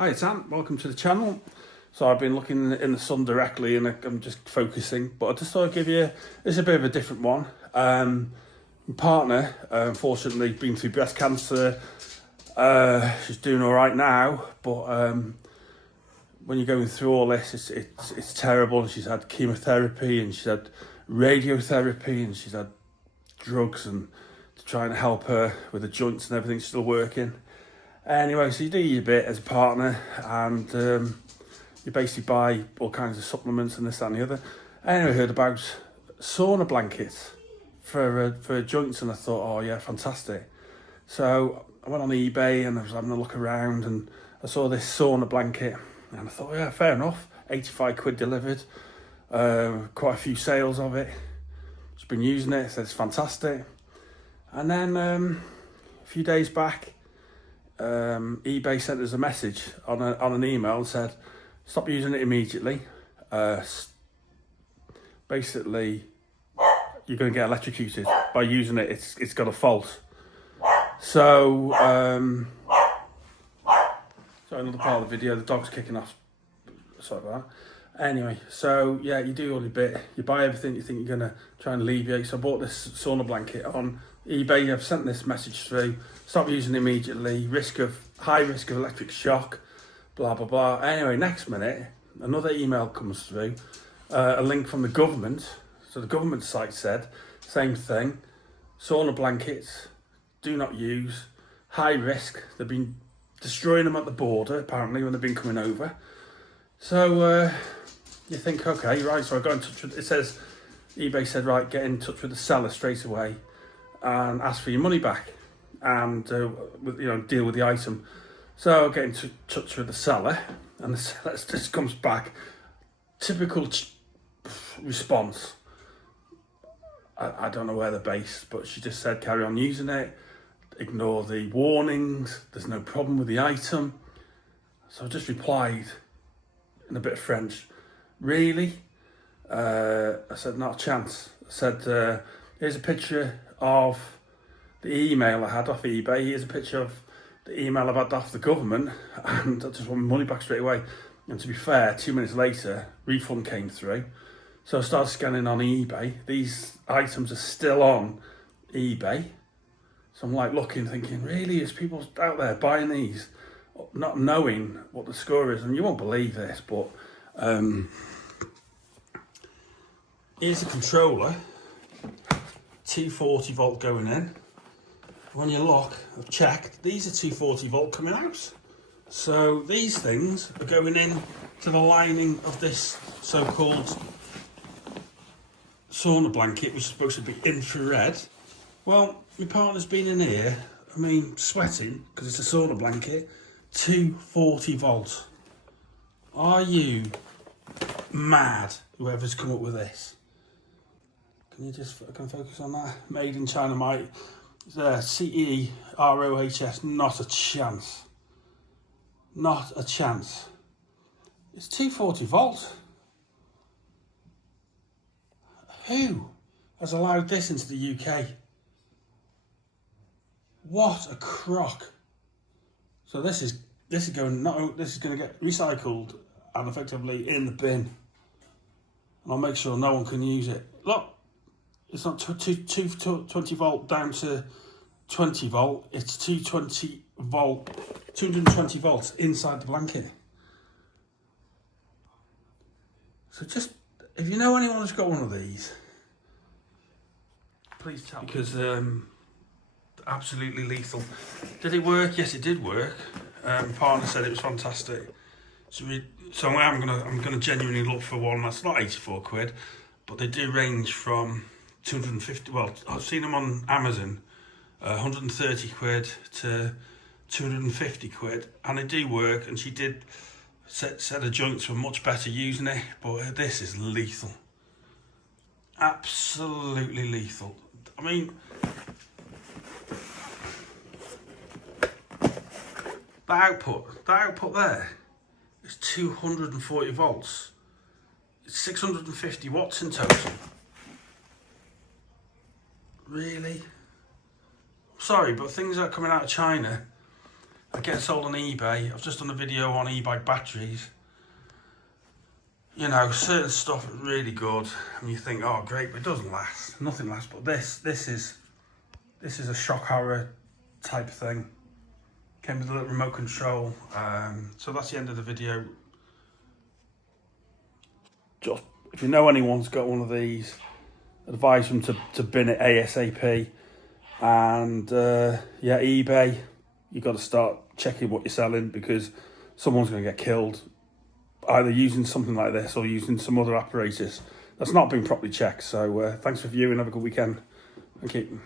Hi, it's Ant. Welcome to the channel. So I've been looking in the sun directly and I'm just focusing, but I just thought I'd give you, this is a bit of a different one. My partner, unfortunately, been through breast cancer. She's doing all right now, but when you're going through all this, it's terrible. She's had chemotherapy and she's had radiotherapy and she's had drugs and to try and help her with the joints and everything still working. Anyway, so you do your bit as a partner and you basically buy all kinds of supplements and this, that and the other. Anyway, I heard about sauna blankets for joints and I thought, oh yeah, fantastic. So I went on eBay and I was having a look around and I saw this sauna blanket and I thought, yeah, fair enough, 85 quid delivered, quite a few sales of it. Just been using it, so it's fantastic. And then a few days back, eBay sent us a message on an email and said, stop using it immediately. Basically, you're going to get electrocuted by using it. It's got a fault. So, another part of the video, the dog's kicking off. Sorry about that. Anyway, so yeah, you do all your bit. You buy everything you think you're going to try and alleviate. So I bought this sauna blanket on eBay. I've sent this message through. Stop using it immediately. High risk of electric shock. Blah, blah, blah. Anyway, next minute, another email comes through. A link from the government. So the government site said, same thing. Sauna blankets, do not use. High risk. They've been destroying them at the border, apparently, when they've been coming over. So you think, okay, right, so I got in touch with, it says, eBay said, right, get in touch with the seller straight away and ask for your money back and deal with the item. So I get in touch with the seller and the seller just comes back, typical response. I don't know where they're based, but she just said carry on using it, ignore the warnings, there's no problem with the item. So I just replied in a bit of French, really? I said, not a chance. I said, here's a picture of the email I had off eBay. Here's a picture of the email I've had off the government, and I just want my money back straight away. And to be fair, 2 minutes later, refund came through. So I started scanning on eBay. These items are still on eBay. So I'm like looking, thinking, really, there's people out there buying these, not knowing what the score is. And you won't believe this, but here's the controller, 240 volt going in. When you look, I've checked, these are 240 volt coming out. So these things are going in to the lining of this so-called sauna blanket, which is supposed to be infrared. Well, my partner's been in here, sweating, because it's a sauna blanket, 240 volt. Are you mad, whoever's come up with this? Can you just focus on that? Made in China, mate. CEROHS, not a chance. Not a chance. It's 240 volt. Who has allowed this into the UK? What a crock. So this is going to get recycled and effectively in the bin. And I'll make sure no one can use it. Look, it's not 220 volt down to 20 volt. It's 220 volts inside the blanket. So just, if you know anyone who's got one of these, please tell me. Because absolutely lethal. Did it work? Yes, it did work. My partner said it was fantastic. So I'm gonna genuinely look for one that's not 84 quid, but they do range from 250. Well, I've seen them on Amazon, 130 quid to 250 quid, and they do work. And she did said the joints were much better using it, but this is lethal. Absolutely lethal. The output there is 240 volts. It's 650 watts in total. Really? Sorry, but things that are coming out of China, they get sold on eBay. I've just done a video on eBay batteries. You know, certain stuff is really good, and you think, oh great, but it doesn't last. Nothing lasts. But this is a shock horror type thing. Came with a little remote control. So that's the end of the video. Just if you know anyone's got one of these, advise them to bin it ASAP. And yeah, eBay, you've got to start checking what you're selling, because someone's going to get killed either using something like this or using some other apparatus that's not been properly checked. So thanks for viewing. Have a good weekend. Thank you.